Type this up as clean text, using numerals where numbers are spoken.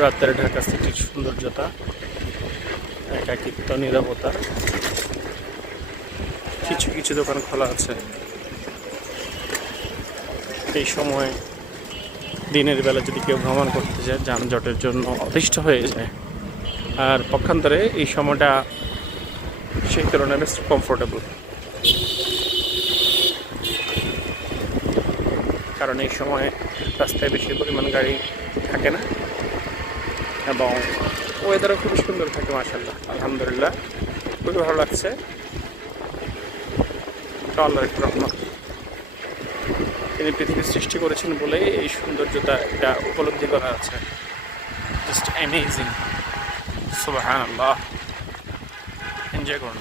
রাতের ঢাকা সিটির সৌন্দর্যতা, একাকিত্ব, নীরবতা। কিছু কিছু দোকান খোলা আছে এই সময়। দিনের বেলা যদি কেউ ভ্রমণ করতে যায় যানজটের জন্য অতিষ্ঠ হয়ে যায়, আর পক্ষান্তরে এই সময়টা সেই তুলনায় বেশ কমফোর্টেবল, কারণ এই সময় রাস্তায় বেশি পরিমাণ গাড়ি থাকে না এবং ওয়েদারও খুবই সুন্দর থাকে। মাশাআল্লাহ, আলহামদুলিল্লাহ, খুবই ভালো লাগছে। আল্লাহর একটা রহমত। তিনি পৃথিবী সৃষ্টি করেছেন বলে এই সৌন্দর্যতা এটা উপলব্ধি করা আছে। জাস্ট অ্যামেজিং, সুবহানাল্লাহ। এনজয় করুন।